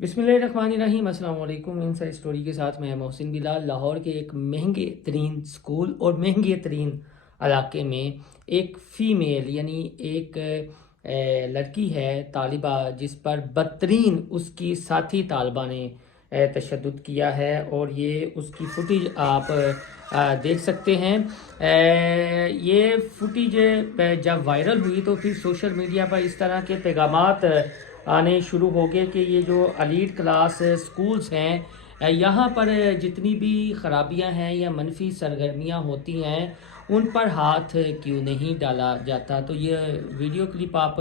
बिस्मिल्लाहिर्रहमानिर्रहीम, अस्सलाम वालेकुम। इनसाइड स्टोरी के साथ मैं मोहसिन बिलाल। लाहौर के एक महंगे तरीन स्कूल और महंगे तरीन इलाके में एक फ़ीमेल यानी एक लड़की है तालिबा, जिस पर बदतरीन उसकी साथी तालिबा ने तशद्दुद किया है, और ये उसकी फुटेज आप देख सकते हैं। ये फुटेज जब वायरल हुई तो फिर सोशल मीडिया पर इस तरह के पैगामात आने शुरू हो गए कि ये जो एलीट क्लास स्कूल्स हैं, यहाँ पर जितनी भी ख़राबियाँ हैं या मनफी सरगर्मियाँ होती हैं उन पर हाथ क्यों नहीं डाला जाता। तो ये वीडियो क्लिप आप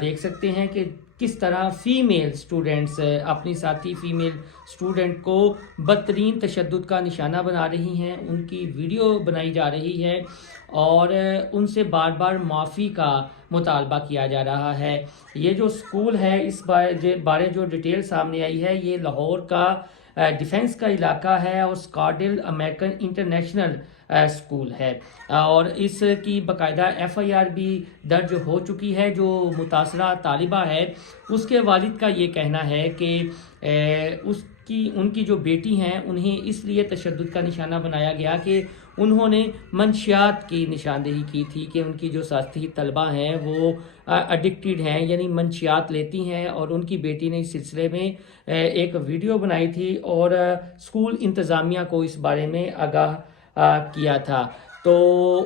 देख सकते हैं कि किस तरह फ़ीमेल स्टूडेंट्स अपनी साथी फ़ीमेल स्टूडेंट को बदतरीन तशद्दुद का निशाना बना रही हैं, उनकी वीडियो बनाई जा रही है और उनसे बार बार माफ़ी का मुतालबा किया जा रहा है। ये जो स्कूल है इस बारे जो डिटेल सामने आई है, ये लाहौर का डिफेंस का इलाका है और स्कॉर्डिल अमेरिकन इंटरनेशनल स्कूल है, और इसकी बाकायदा FIR भी दर्ज हो चुकी है। जो मुतासरा तालिबा है उसके वालिद का ये कहना है कि उनकी जो बेटी हैं उन्हें इसलिए तशद्दुद का निशाना बनाया गया कि उन्होंने मंशियात की निशानदेही की थी कि उनकी जो साथी तलबा हैं वो एडिक्टेड हैं, यानी मंशियात लेती हैं, और उनकी बेटी ने इस सिलसिले में एक वीडियो बनाई थी और स्कूल इंतज़ामिया को इस बारे में आगाह किया था। तो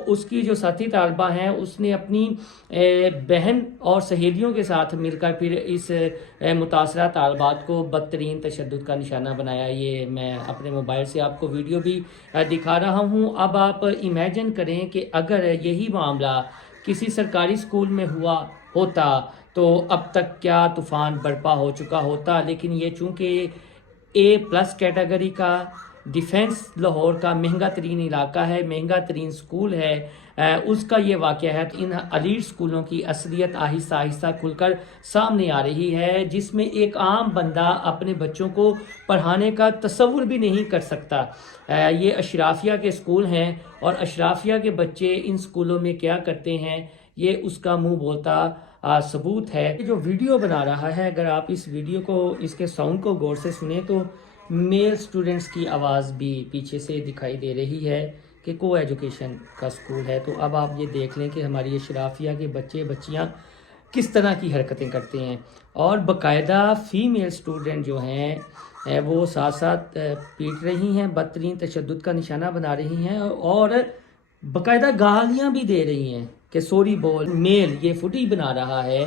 उसकी जो साथी तालिबा हैं उसने अपनी बहन और सहेलियों के साथ मिलकर फिर इस मुतासरा तालिबात को बदतरीन तशद्दुद का निशाना बनाया। ये मैं अपने मोबाइल से आपको वीडियो भी दिखा रहा हूँ। अब आप इमेजिन करें कि अगर यही मामला किसी सरकारी स्कूल में हुआ होता तो अब तक क्या तूफ़ान बर्पा हो चुका होता। लेकिन ये चूँकि A+ कैटेगरी का डिफेंस लाहौर का महंगा तरीन इलाका है, महंगा तरीन स्कूल है, उसका ये वाक़या है। इन एलीट स्कूलों की असलियत आहिस्ता आहिस्ता खुलकर सामने आ रही है, जिसमें एक आम बंदा अपने बच्चों को पढ़ाने का तसव्वुर भी नहीं कर सकता। ये अशराफिया के स्कूल हैं और अशराफिया के बच्चे इन स्कूलों में क्या करते हैं ये उसका मुंह बोलता सबूत है। जो वीडियो बना रहा है, अगर आप इस वीडियो को, इसके साउंड को गौर से सुने तो मेल स्टूडेंट्स की आवाज़ भी पीछे से दिखाई दे रही है कि को एजुकेशन का स्कूल है। तो अब आप ये देख लें कि हमारी अशराफिया के बच्चे बच्चियां किस तरह की हरकतें करते हैं, और बाकायदा फ़ीमेल स्टूडेंट जो हैं वो साथ साथ पीट रही हैं, बदतरीन तशद्दुद का निशाना बना रही हैं और बाकायदा गालियाँ भी दे रही हैं कि सॉरी बोल। मेल ये फुटी बना रहा है,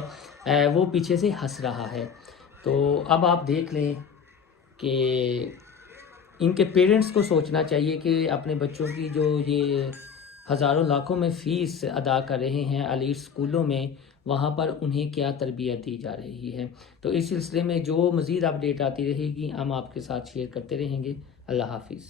वो पीछे से हंस रहा है। तो अब आप देख लें कि इनके पेरेंट्स को सोचना चाहिए कि अपने बच्चों की जो ये हज़ारों लाखों में फ़ीस अदा कर रहे हैं एलीट स्कूलों में, वहाँ पर उन्हें क्या तरबियत दी जा रही है। तो इस सिलसिले में जो मज़ीद अपडेट आती रहेगी हम आपके साथ शेयर करते रहेंगे। अल्लाह हाफिज़।